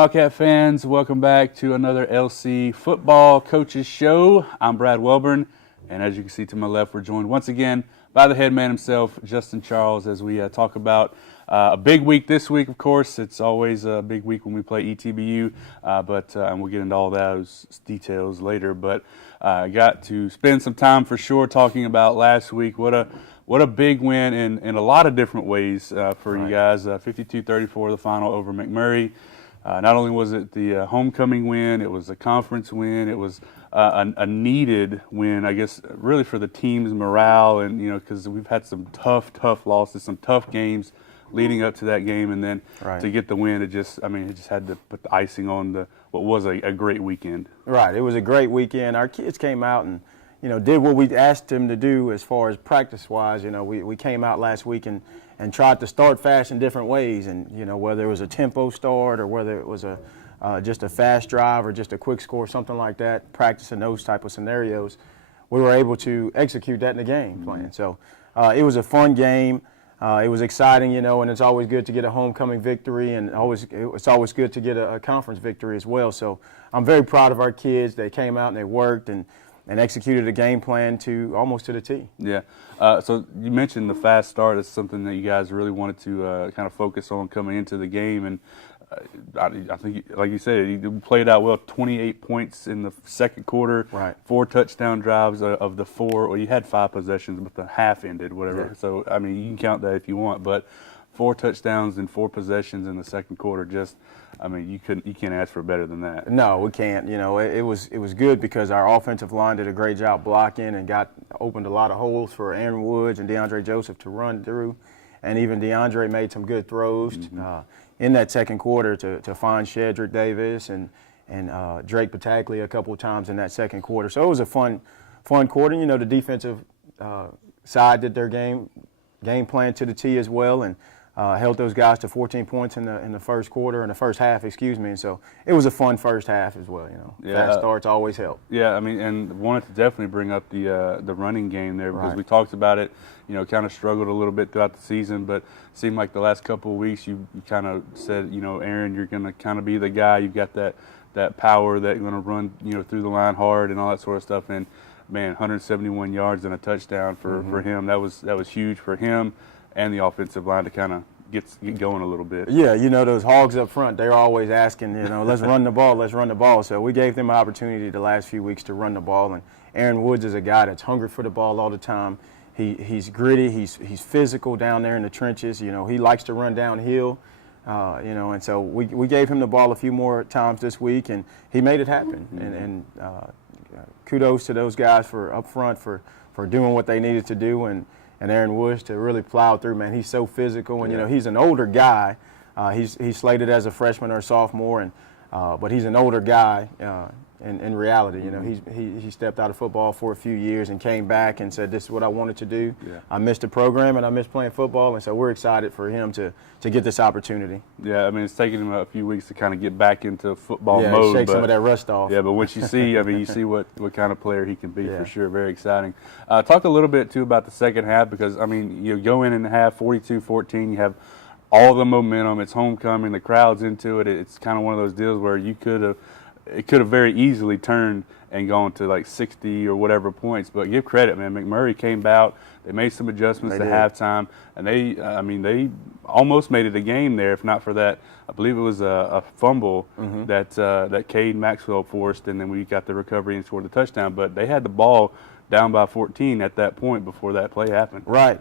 Wildcat fans? Welcome back to another LC Football Coaches Show. I'm Brad Welburn, and as you can see to my left, we're joined once again by the head man himself, Justin Charles, as we talk about a big week this week, of course. It's always a big week when we play ETBU, and we'll get into all those details later. But I got to spend some time for sure talking about last week. What a big win in a lot of different ways for you guys. 52-34 the final over McMurray. Not only was it the homecoming win, it was a conference win. It was a needed win, I guess, really for the team's morale, and because we've had some tough losses, some tough games leading up to that game, and then to get the win, it just had to put the icing on what was a great weekend. Right, it was a great weekend. Our kids came out and did what we asked them to do as far as practice-wise. We came out last week and tried to start fast in different ways, and whether it was a tempo start or whether it was just a fast drive or just a quick score, something like that, practicing those type of scenarios, we were able to execute that in the game plan. So it was a fun game. It was exciting, and it's always good to get a homecoming victory, and it's always good to get a conference victory as well. So I'm very proud of our kids. They came out and they worked and executed a game plan almost to the T. Yeah. So you mentioned the fast start. It's something that you guys really wanted to kind of focus on coming into the game, and I think, like you said, you played out well. 28 points in the second quarter. Right. 4 touchdown drives of the 4. Well, you had 5 possessions, but the half ended, whatever. Yeah. So you can count that if you want, but 4 touchdowns and 4 possessions in the second quarter. You can't ask for better than that. No, we can't. It was good because our offensive line did a great job blocking and opened a lot of holes for Aaron Woods and DeAndre Joseph to run through, and even DeAndre made some good throws in that second quarter to find Shedrick Davis and Drake Patackley a couple of times in that second quarter. So it was a fun quarter. The defensive side did their game plan to the T as well, and held those guys to 14 points in the first quarter, in the first half, and so it was a fun first half as well. Fast starts always help. Yeah, and wanted to definitely bring up the running game there because Right. we talked about it. Kind of struggled a little bit throughout the season, but it seemed like the last couple of weeks you kind of said, Aaron, you're going to kind of be the guy. You've got that power that you're going to run through the line hard and all that sort of stuff. And man, 171 yards and a touchdown for him. That was huge for him and the offensive line to kind of get going a little bit. Yeah, those hogs up front, they're always asking, let's run the ball. So we gave them an opportunity the last few weeks to run the ball, and Aaron Woods is a guy that's hungry for the ball all the time. He's gritty, he's physical down there in the trenches. He likes to run downhill, and so we gave him the ball a few more times this week, and he made it happen. And kudos to those guys for up front for doing what they needed to do, and Aaron Woods to really plow through. Man, he's so physical, and he's an older guy. He's slated as a freshman or a sophomore, but he's an older guy in reality. He stepped out of football for a few years and came back and said, "This is what I wanted to do. Yeah. I missed the program and I missed playing football," and so we're excited for him to get this opportunity. Yeah, it's taken him a few weeks to kind of get back into football mode. Shake some of that rust off. Yeah, but once you see, you see what kind of player he can be for sure. Very exciting. Talk a little bit too about the second half because you go in the half 42-14. You have all the momentum. It's homecoming. The crowd's into it. It's kind of one of those deals where it could have very easily turned and gone to like 60 or whatever points. But give credit, man. McMurray came out. They made some adjustments at halftime, and they almost made it a game there. If not for that, I believe it was a fumble that Cade Maxwell forced, and then we got the recovery and scored the touchdown. But they had the ball down by 14 at that point before that play happened. Right.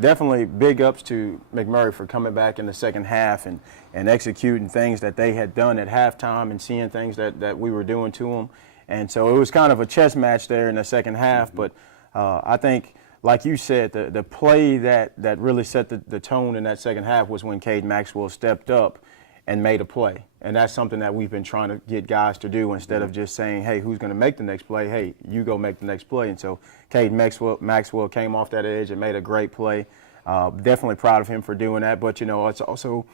Definitely big ups to McMurray for coming back in the second half and executing things that they had done at halftime and seeing things that we were doing to them. And so it was kind of a chess match there in the second half. But I think, like you said, the play that really set the tone in that second half was when Cade Maxwell stepped up and made a play. And that's something that we've been trying to get guys to do instead of just saying, hey, who's going to make the next play? Hey, you go make the next play. And so Cade Maxwell came off that edge and made a great play. Definitely proud of him for doing that. But, it's also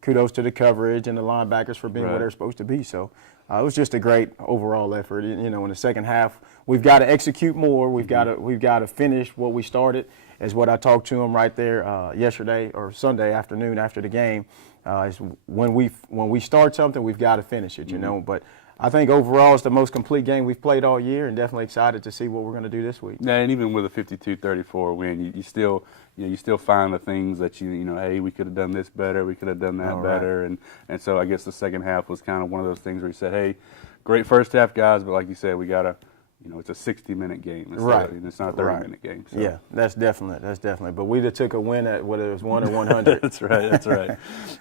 kudos to the coverage and the linebackers for being where they're supposed to be. So it was just a great overall effort. In the second half, we've got to execute more. We've got to finish what we started. is what I talked to him right there yesterday or Sunday afternoon after the game. Is when we start something, we've got to finish it, you know. But I think overall it's the most complete game we've played all year, and definitely excited to see what we're going to do this week. Yeah, and even with a 52-34 win, you still you still find the things that you know, hey, we could have done this better, we could have done that better, and so I guess the second half was kind of one of those things where you said, hey, great first half, guys, but like you said, we gotta. You know, it's a 60-minute game. It's not a 30-minute game. So. Yeah, that's definitely. But we just took a win at whether it was 1 or 100. That's right. All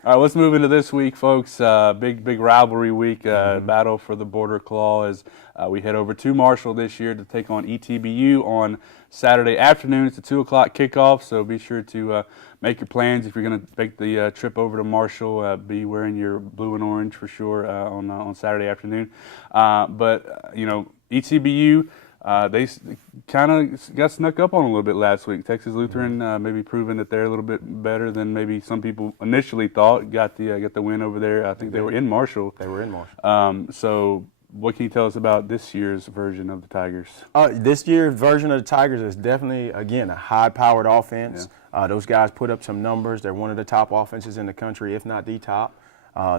right, let's move into this week, folks. Big rivalry week, battle for the Border Claw as we head over to Marshall this year to take on ETBU on Saturday afternoon. It's a 2 o'clock kickoff, so be sure to make your plans if you're going to make the trip over to Marshall. Be wearing your blue and orange for sure on Saturday afternoon. But you know, ETBU, they kind of got snuck up on a little bit last week. Texas Lutheran maybe proving that they're a little bit better than maybe some people initially thought. Got the win over there. I think they were in Marshall. So what can you tell us about this year's version of the Tigers? This year's version of the Tigers is definitely, again, a high-powered offense. Yeah. Those guys put up some numbers. They're one of the top offenses in the country, if not the top.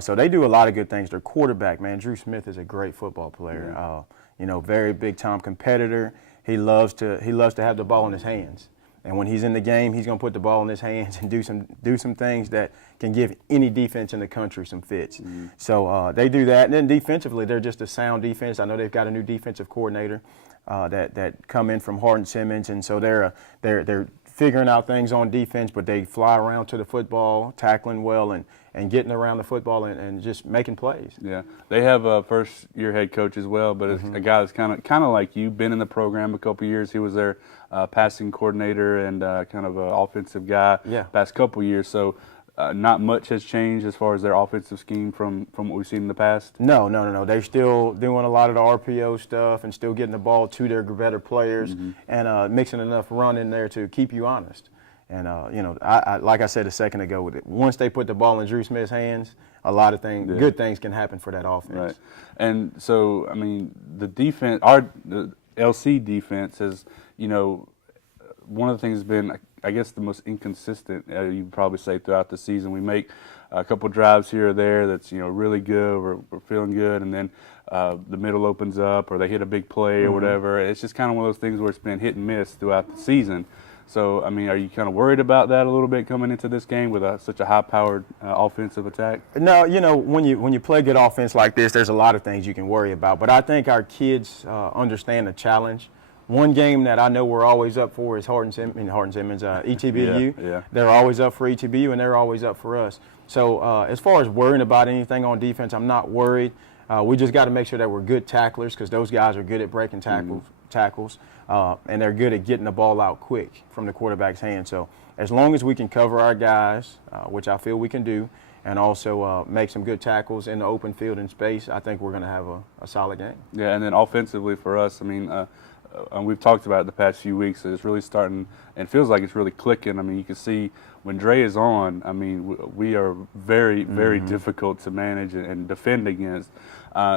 So they do a lot of good things. Their quarterback, man, Drew Smith, is a great football player. Yeah. You know, very big-time competitor. He loves to have the ball in his hands. And when he's in the game, he's going to put the ball in his hands and do some things that can give any defense in the country some fits. So they do that. And then defensively, they're just a sound defense. I know they've got a new defensive coordinator that come in from Hardin Simmons, and so they're figuring out things on defense, but they fly around to the football, tackling well, and getting around the football and just making plays. Yeah, they have a first-year head coach as well, but it's a guy that's kind of like you, been in the program a couple years. He was their passing coordinator and kind of an offensive guy past couple years. So not much has changed as far as their offensive scheme from what we've seen in the past? No. They're still doing a lot of the RPO stuff and still getting the ball to their better players and mixing enough run in there to keep you honest. And, you know, I like I said a second ago, with it, once they put the ball in Drew Smith's hands, a lot of things, good things can happen for that offense. Right. And so, I mean, the defense, the LC defense has, you know, one of the things has been, I guess, the most inconsistent, you'd probably say, throughout the season. We make a couple drives here or there that's, you know, really good, we're feeling good, and then the middle opens up or they hit a big play or whatever. It's just kind of one of those things where it's been hit and miss throughout the season. So, I mean, are you kind of worried about that a little bit coming into this game with such a high-powered offensive attack? No, you know, when you play good offense like this, there's a lot of things you can worry about. But I think our kids understand the challenge. One game that I know we're always up for is ETBU. Yeah. They're always up for ETBU, and they're always up for us. So as far as worrying about anything on defense, I'm not worried. We just got to make sure that we're good tacklers, because those guys are good at breaking tackles, and they're good at getting the ball out quick from the quarterback's hand. So as long as we can cover our guys, which I feel we can do, and also make some good tackles in the open field and space, I think we're going to have a solid game. Yeah, and then offensively for us, I mean, and we've talked about it the past few weeks, it's really starting and feels like it's really clicking. I mean, you can see when Dre is on, I mean, we are very, very difficult to manage and defend against.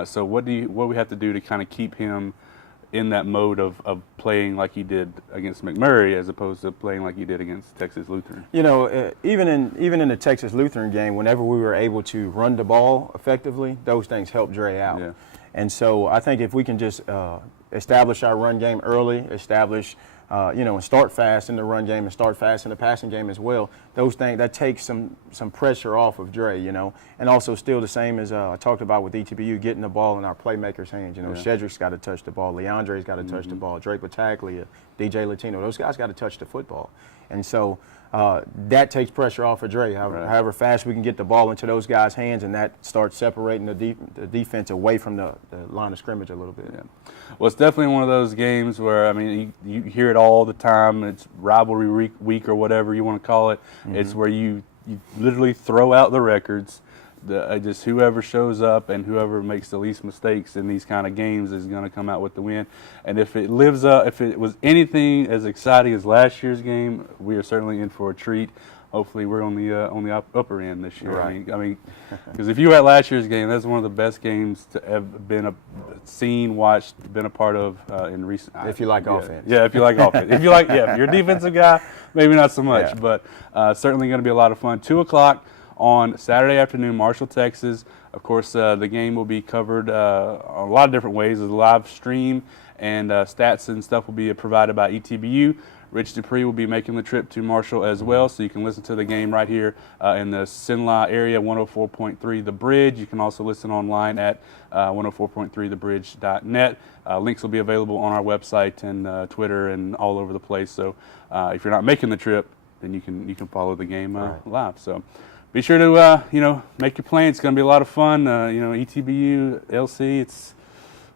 So what do we have to do to kind of keep him in that mode of playing like he did against McMurray as opposed to playing like he did against Texas Lutheran? You know, even in the Texas Lutheran game, whenever we were able to run the ball effectively, those things helped Dre out. Yeah. And so I think if we can just establish our run game early, and start fast in the run game and start fast in the passing game as well, those things, that takes some pressure off of Dre, you know. And also still the same as I talked about with ETBU, getting the ball in our playmakers' hands. You know, Shedrick's got to touch the ball, Leandre's got to touch the ball, Drake Battaglia, DJ Latino, those guys got to touch the football. And so that takes pressure off of Dre. However fast we can get the ball into those guys' hands, and that starts separating the defense away from the line of scrimmage a little bit. Yeah. Well, it's definitely one of those games where, I mean, you hear it all the time. It's rivalry week or whatever you want to call it. It's where you literally throw out the records. Just whoever shows up and whoever makes the least mistakes in these kind of games is going to come out with the win. And if it lives up, if it was anything as exciting as last year's game, we are certainly in for a treat. hopefully we're on the upper end this year. Right. I mean, because if you were at last year's game, that's one of the best games to have been seen, watched, been a part of in recent. If you like offense. Yeah, if you like offense. If you're a defensive guy, maybe not so much, Yeah. but certainly going to be a lot of fun. 2:00 on Saturday afternoon, Marshall, Texas. Of course, the game will be covered a lot of different ways. There's a live stream, and stats and stuff will be provided by ETBU. Rich Dupree will be making the trip to Marshall as well, so you can listen to the game right here in the Sinla area, 104.3 The Bridge. You can also listen online at 104.3thebridge.net. Links will be available on our website and Twitter and all over the place. So if you're not making the trip, then you can follow the game live. So be sure to make your plans. It's going to be a lot of fun. ETBU, LC, it's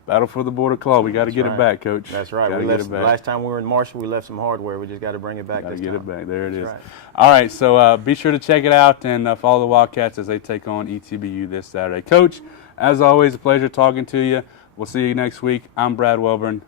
battle for the border claw. We got to get it back, Coach. That's right. Last time we were in Marshall, we left some hardware. We just got to bring it back. Got to get it back. There it is. Right. All right. So be sure to check it out and follow the Wildcats as they take on ETBU this Saturday. Coach, as always, a pleasure talking to you. We'll see you next week. I'm Brad Welburn.